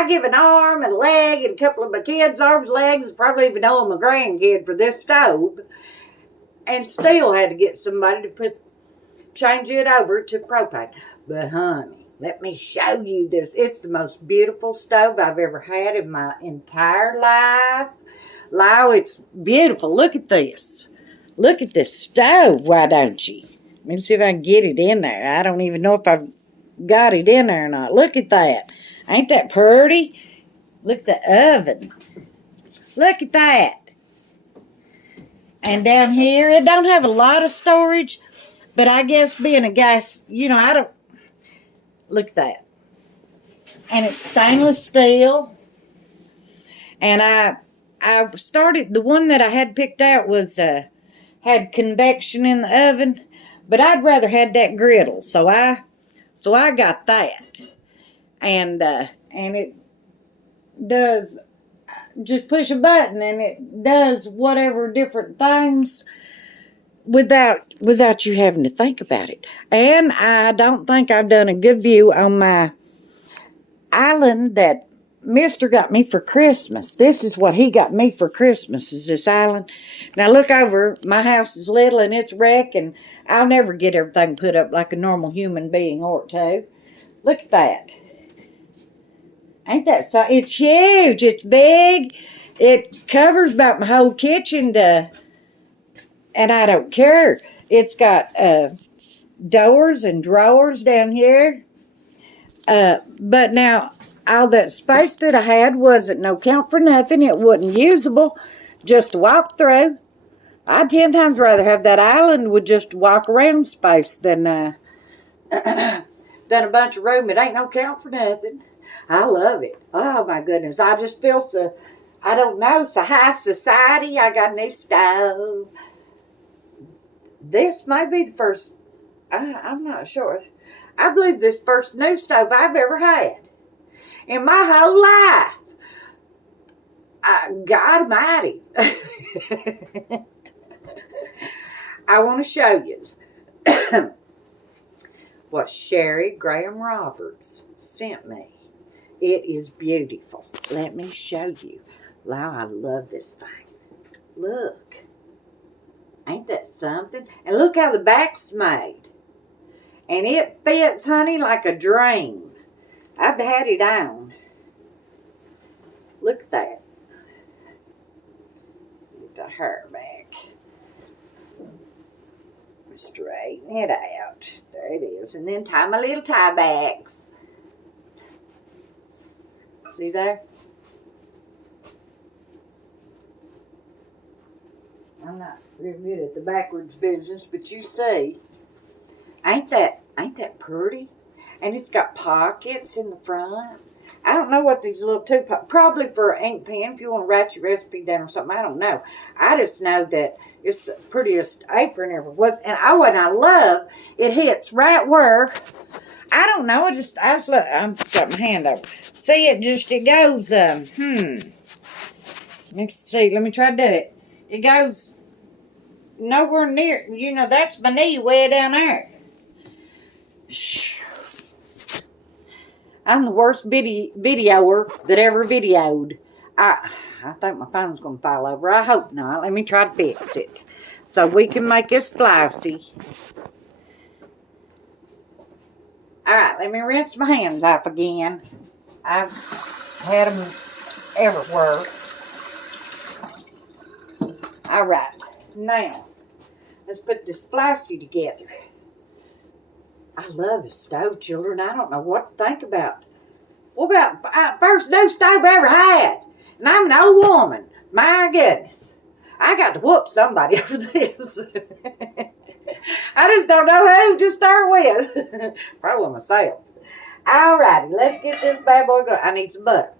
I give an arm and a leg and a couple of my kids' arms, legs, probably even all my grandkid for this stove, and still had to get somebody to change it over to propane. But honey, let me show you this. It's the most beautiful stove I've ever had in my entire life. Lau, it's beautiful. Look at this. Look at this stove, why don't you? Let me see if I can get it in there. I don't even know if I've got it in there or not. Look at that. Ain't that pretty? Look at the oven. Look at that. And down here, it don't have a lot of storage, but I guess being a gas, I don't, look at that. And it's stainless steel. And I started, the one that I had picked out was, had convection in the oven, but I'd rather had that griddle. So I got that. And it does, just push a button and it does whatever different things without you having to think about it. And I don't think I've done a good view on my island that Mr. got me for Christmas. This is what he got me for Christmas, is this island. Now look over, my house is little and it's wrecked, and I'll never get everything put up like a normal human being ought to. Look at that. Ain't that so? It's huge. It's big. It covers about my whole kitchen, and I don't care. It's got doors and drawers down here. But now, all that space that I had wasn't no count for nothing. It wasn't usable just to walk through. I'd 10 times rather have that island with just walk around space than a bunch of room. It ain't no count for nothing. I love it. Oh, my goodness. I just feel so, I don't know, so high society. I got a new stove. This might be the first, I'm not sure. I believe this first new stove I've ever had in my whole life. God almighty. I want to show you what Sherry Graham Roberts sent me. It is beautiful. Let me show you. Wow, I love this thing. Look. Ain't that something? And look how the back's made. And it fits, honey, like a dream. I've had it on. Look at that. Get the hair back. Straighten it out. There it is. And then tie my little tie backs. See there? I'm not real good at the backwards business, but you see. Ain't that pretty? And it's got pockets in the front. I don't know what these little probably for an ink pen if you want to write your recipe down or something. I don't know. I just know that it's the prettiest apron ever was. And I love it hits right where, I don't know, I've got my hand over. See, it goes, let's see, let me try to do it. It goes nowhere near, that's my knee way down there. I'm the worst videoer that ever videoed. I think my phone's going to fall over. I hope not. Let me try to fix it so we can make this flousy. Alright, let me rinse my hands off again. I've had them everywhere. Alright, now let's put this flousy together. I love a stove, children. I don't know what to think about. What about first new stove I ever had? And I'm an old woman. My goodness. I got to whoop somebody over this. I just don't know who to start with. Probably myself. Alrighty, let's get this bad boy going. I need some butter.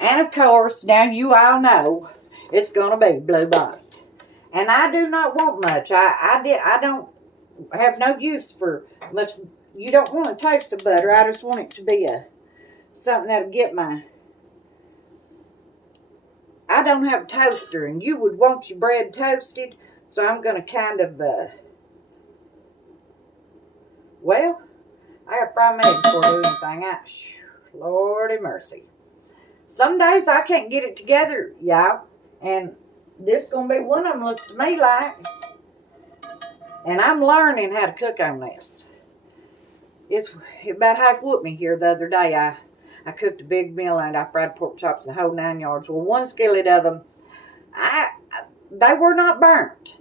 And of course, now you all know it's going to be Blue Bonnet. And I do not want much. I don't have no use for much. You don't want to taste the butter. I just want it to be something that'll get my... I don't have a toaster, and you would want your bread toasted. So I'm going to kind of, well, I got fried eggs before I do anything else. Lordy mercy. Some days I can't get it together, y'all. And this going to be one of them, looks to me like. And I'm learning how to cook on this. It's about half whooped me here the other day. I cooked a big meal and I fried pork chops the whole 9 yards. Well, one skillet of them, they were not burnt,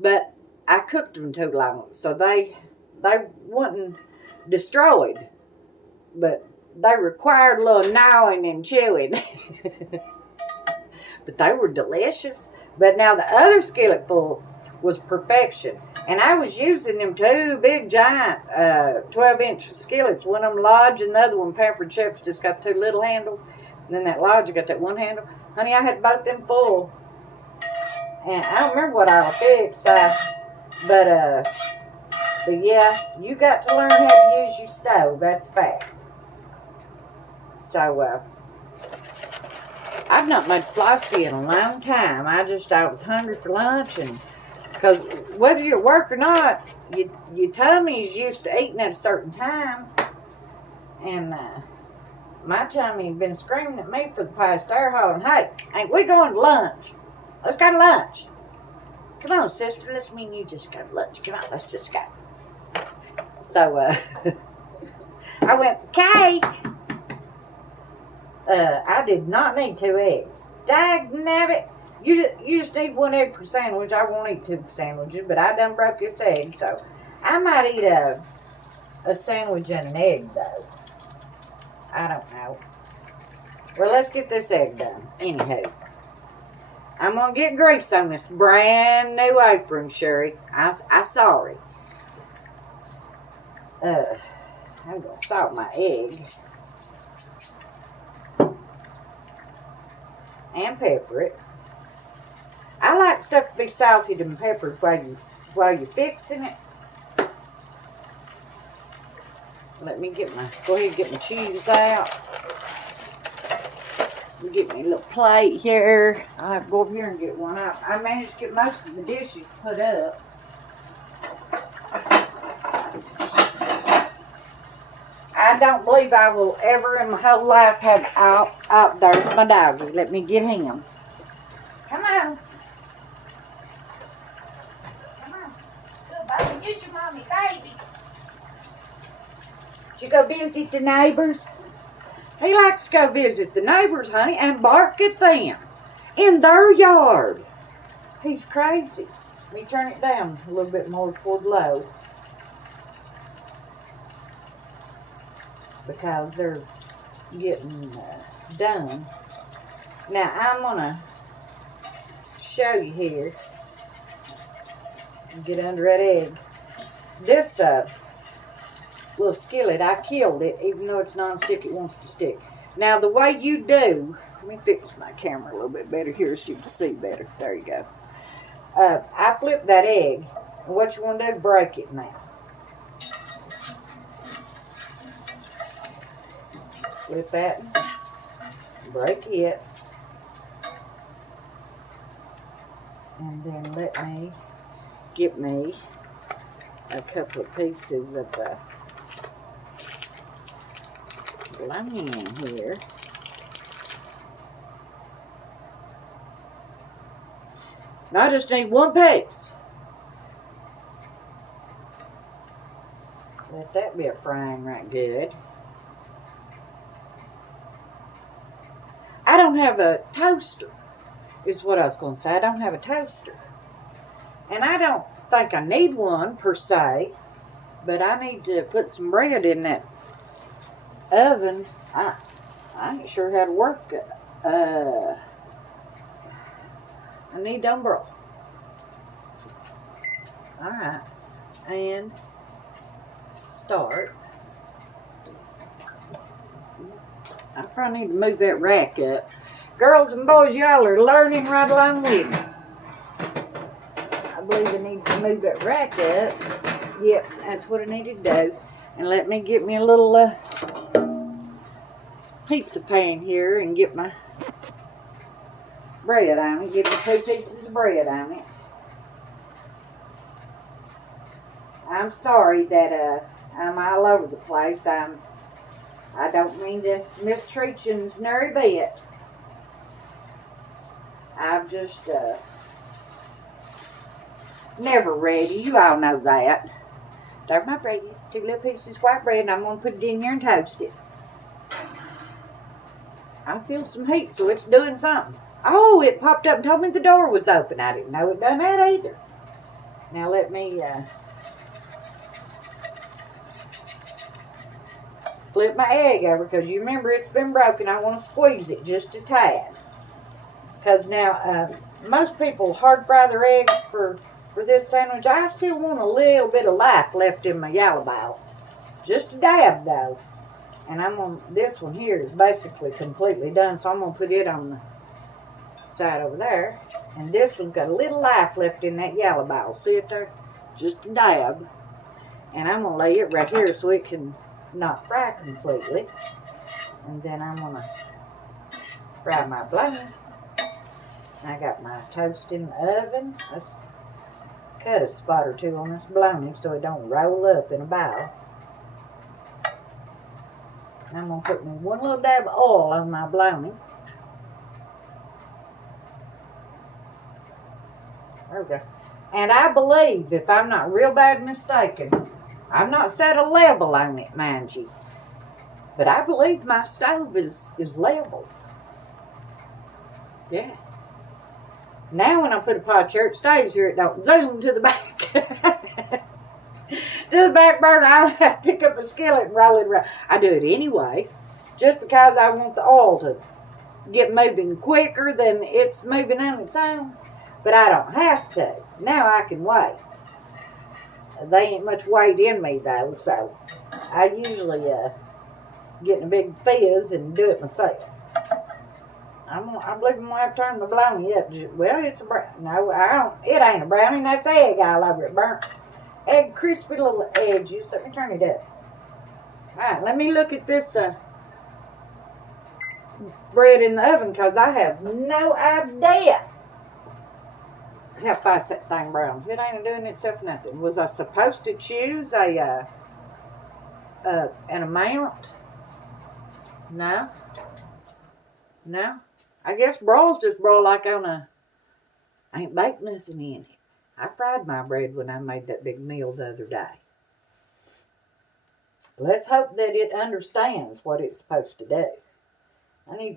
but I cooked them too long, so they wasn't destroyed, but they required a little gnawing and chewing. But they were delicious. But now the other skillet full was perfection. And I was using them two big giant 12-inch skillets. One of them large and the other one Pampered Chef's just got two little handles. And then that large got that one handle. Honey, I had both them full. And I don't remember what I fixed. But yeah, you got to learn how to use your stove. That's fact. So, I've not made flossy in a long time. I was hungry for lunch, and because whether you're at work or not, your tummy is used to eating at a certain time. And my tummy had been screaming at me for the past hour, hollering, "Hey, ain't we going to lunch? Let's go to lunch. Come on, sister. Let's me and you just go to lunch. Come on, let's just go." So I went, "Okay." I did not need 2 eggs. Dagnabbit. You just need 1 egg per sandwich. I won't eat 2 sandwiches, but I done broke this egg, so I might eat a sandwich and an egg, though. I don't know. Well, let's get this egg done. Anywho, I'm going to get grease on this brand new apron, Sherry. I'm sorry. I'm going to salt my egg. And pepper it. I like stuff to be salted and peppered while you're fixing it. Let me go ahead and get my cheese out. Get me a little plate here. I'll have to go over here and get one out. I managed to get most of the dishes put up. I don't believe I will ever in my whole life have out there's my doggy. Let me get him. Come on. Come on. Good baby. Get your mommy, baby. Did you go visit the neighbors? He likes to go visit the neighbors, honey, and bark at them in their yard. He's crazy. Let me turn it down a little bit more toward low, because they're getting done. Now, I'm going to show you here. Get under that egg. This little skillet, I killed it. Even though it's non-stick, it wants to stick. Now, the way you do, let me fix my camera a little bit better here so you can see better. There you go. I flip that egg. And what you want to do, break it now. Flip that, break it, and then let me get me a couple of pieces of lemon here. Now I just need 1 piece. Let that be frying right good. I don't have a toaster, is what I was going to say. I don't have a toaster. And I don't think I need one, per se. But I need to put some bread in that oven. I ain't sure how to work it. I need umbrella. Alright. And start. I probably need to move that rack up. Girls and boys, y'all are learning right along with me. I believe I need to move that rack up. Yep, that's what I need to do. And let me get me a little pizza pan here and get my bread on it. Get me 2 pieces of bread on it. I'm sorry that I'm all over the place. I don't mean to mistreat you nary bit. I'm just never ready. You all know that. There's my bread. 2 little pieces of white bread, and I'm going to put it in here and toast it. I feel some heat, so it's doing something. Oh, it popped up and told me the door was open. I didn't know it done that either. Now let me flip my egg over, because you remember it's been broken. I want to squeeze it just a tad. Because now, most people hard fry their eggs for this sandwich. I still want a little bit of life left in my yellow ball. Just a dab, though. And this one here is basically completely done, so I'm going to put it on the side over there. And this one's got a little life left in that yellow ball. See it there? Just a dab. And I'm going to lay it right here so it can not fry completely. And then I'm going to fry my bologna. I got my toast in the oven. Let's cut a spot or two on this bologna so it don't roll up in a ball. And I'm going to put me one little dab of oil on my bologna. There we go. And I believe, if I'm not real bad mistaken, I've not set a level on it, mind you, but I believe my stove is level. Yeah. Now when I put a pot chair, it stays here. It don't zoom to the back. To the back burner. I don't have to pick up a skillet and roll it around. I do it anyway, just because I want the oil to get moving quicker than it's moving on its own. But I don't have to. Now I can wait. They ain't much weight in me though, so I usually get in a big fizz and do it myself. I believe I'm gonna have to turn the bologna up. Well, it's a brown. No, I don't. It ain't a brownie. That's egg all over it, burnt egg, crispy little edges. Let me turn it up. All right, let me look at this bread in the oven, because I have no idea how fast that thing browns. It ain't doing itself nothing. Was I supposed to choose an amount? No. I guess broils just broil like on I ain't baked nothing in it. I fried my bread when I made that big meal the other day. Let's hope that it understands what it's supposed to do. I'm going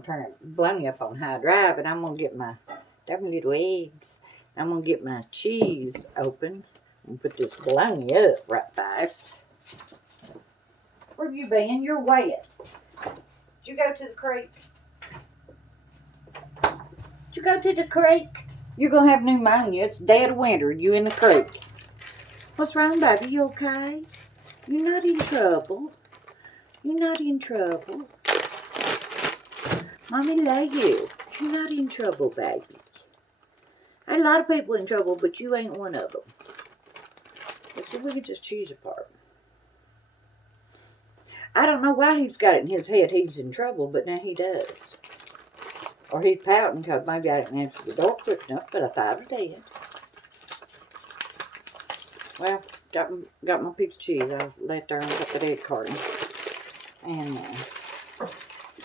to turn it bologna up on high drive, and I'm going to get my little eggs. I'm going to get my cheese open and put this bologna up right fast. Where have you been? You're wet. Did you go to the creek? Did you go to the creek? You're going to have pneumonia. It's dead of winter. You in the creek. What's wrong, baby? You okay? You're not in trouble. You're not in trouble. Mommy love you. You're not in trouble, baby. I had a lot of people in trouble, but you ain't one of them. Let's see if we can just cheese apart. I don't know why he's got it in his head he's in trouble, but now he does. Or he's pouting because maybe I didn't answer the door quick enough, but I thought I did. Well, got my piece of cheese. I left there and cut that egg carton. And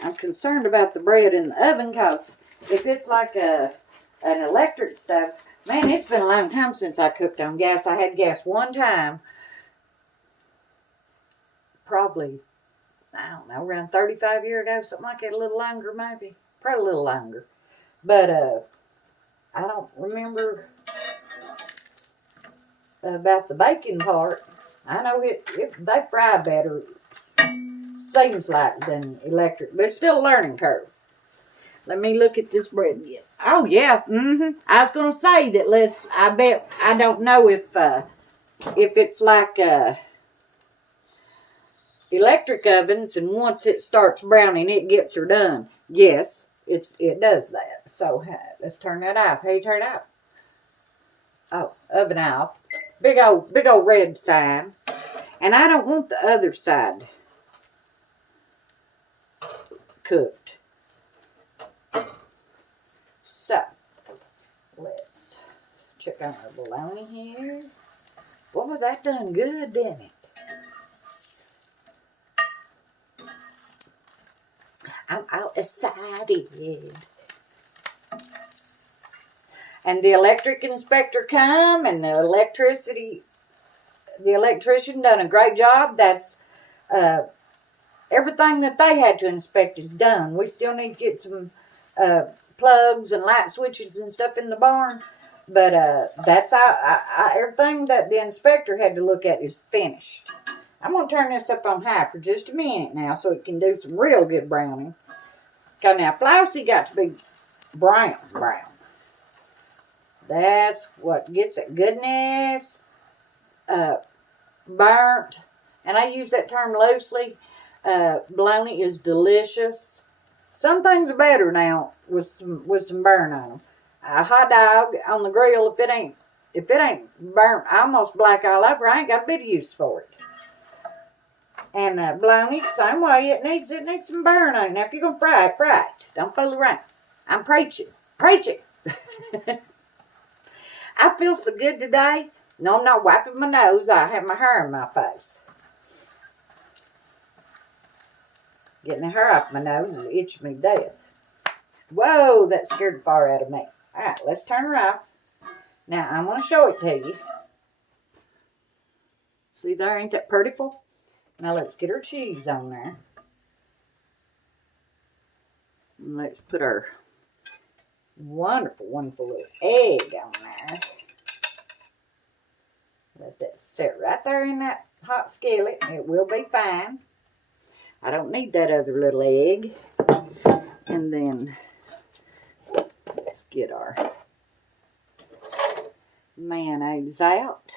I'm concerned about the bread in the oven, because if it's like an electric stove, man, it's been a long time since I cooked on gas. I had gas one time, probably, I don't know, around 35 years ago, something like that, a little longer maybe, probably a little longer. But I don't remember about the baking part. I know they fry better, seems like, than electric, but it's still a learning curve. Let me look at this bread again. Oh yeah, I was gonna say that. I don't know if it's like electric ovens, and once it starts browning, it gets her done. Yes, it does that. So let's turn that off. How you turn it off? Oh, oven off. Big old red sign. And I don't want the other side cooked. So, let's check out our bologna here. Boy, that done good, didn't it? I'm all excited. And the electric inspector come, and the electrician done a great job. That's everything that they had to inspect is done. We still need to get some plugs and light switches and stuff in the barn. But that's everything that the inspector had to look at is finished. I'm going to turn this up on high for just a minute now so it can do some real good browning. Okay, now Flossie got to be brown. That's what gets that goodness burnt. And I use that term loosely. Bologna is delicious. Some things are better now with some burn on them. A hot dog on the grill, if it ain't burnt almost black all over, I ain't got a bit of use for it. And bologna, same way, it needs some burn on it. Now if you're gonna fry it. Don't fool around. I'm preaching. I feel so good today. No, I'm not wiping my nose. I have my hair in my face. Getting the hair off my nose is itching me to death. Whoa, that scared the far out of me. All right, let's turn her off. Now, I'm going to show it to you. See there, ain't that prettiful? Now, let's get our cheese on there. And let's put our wonderful little egg on there. Let that sit right there in that hot skillet. It will be fine. I don't need that other little egg. And then let's get our mayonnaise out.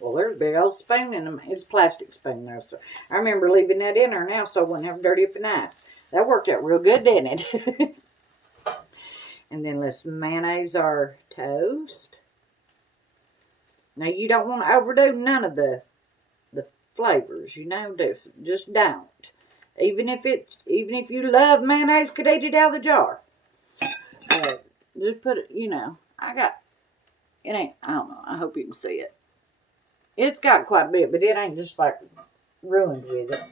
Well, there's a big old spoon in them. It's a plastic spoon there. So I remember leaving that in there now so I wouldn't have to dirty up a knife. That worked out real good, didn't it? And then let's mayonnaise our toast. Now, you don't want to overdo none of the flavors, you know. Just don't. Even if you love mayonnaise, could eat it out of the jar. Just put it, you know. It ain't, I don't know. I hope you can see it. It's got quite a bit, but it ain't just like ruined with it.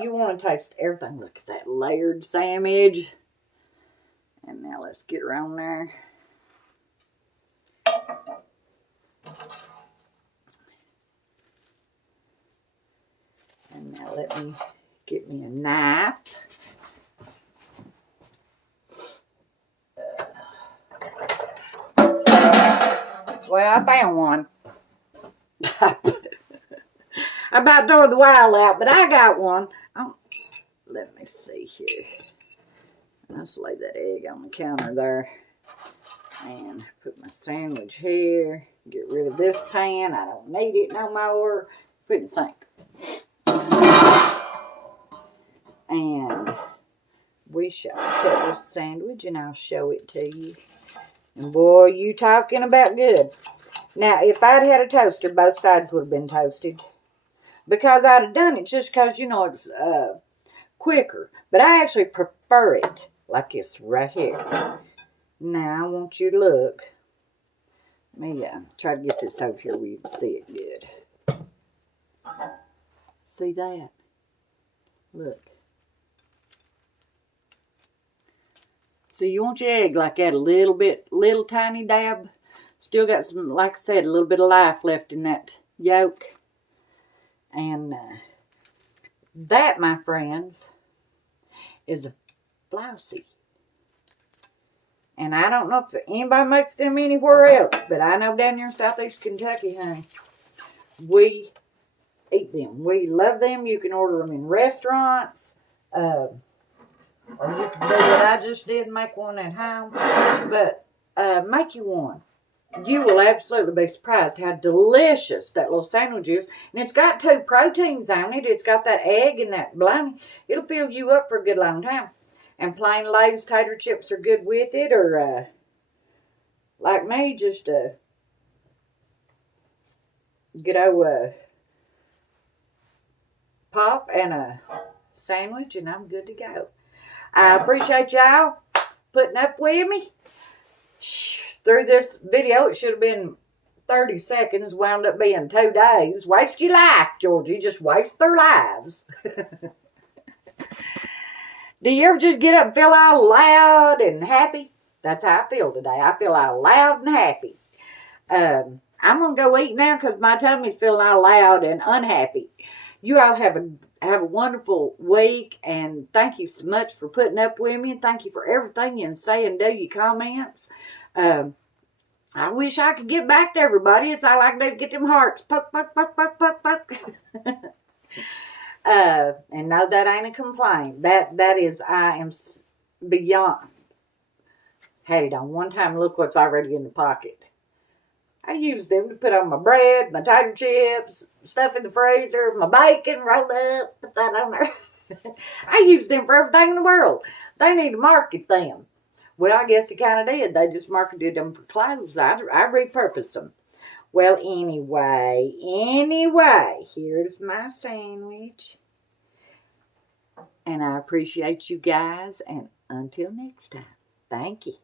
You want to taste everything. Look at that layered sandwich. And now let's get her on there. And now let me get me a knife. Well, I found one. I about tore the wire out, but I got one. Oh, let me see here. Let's lay that egg on the counter there. And put my sandwich here. Get rid of this pan. I don't need it no more. Put it in the sink. And we shall cut this sandwich and I'll show it to you. And boy, you talking about good. Now, if I'd had a toaster, both sides would have been toasted. Because I'd have done it just because, you know, it's quicker. But I actually prefer it like this right here. Now, I want you to look. Let me try to get this over here where you can see it good. See that? Look. So you want your egg like that, a little tiny dab. Still got some, like I said, a little bit of life left in that yolk. And that, my friends, is a Flossie. And I don't know if anybody makes them anywhere else, but I know down here in southeast Kentucky, honey, we eat them. We love them. You can order them in restaurants. Or you can do what I just did, make one at home. But make you one. You will absolutely be surprised how delicious that little sandwich is. And it's got 2 proteins on it. It's got that egg and that bologna. It'll fill you up for a good long time. And plain Lay's tater chips are good with it. Or like me, just good old pop and a sandwich, and I'm good to go. I appreciate y'all putting up with me through this video. It should have been 30 seconds wound up being 2 days. Waste your life, Georgie. Just waste their lives. Do you ever just get up and feel all loud and happy? That's how I feel today. I feel all loud and happy. I'm going to go eat now because my tummy's feeling all loud and unhappy. You all have a wonderful week, and thank you so much for putting up with me, and thank you for everything you say and do, your comments. I wish I could get back to everybody. It's all I can do to get them hearts. Puck, puck, puck, puck, puck, puck. And no, that ain't a complaint. That is, I am beyond. Had it on one time, look what's already in the pocket. I use them to put on my bread, my tater chips, stuff in the freezer, my bacon rolled up, put that on there. I use them for everything in the world. They need to market them. Well, I guess they kind of did. They just marketed them for clothes. I repurposed them. Well, anyway, here's my sandwich. And I appreciate you guys. And until next time, thank you.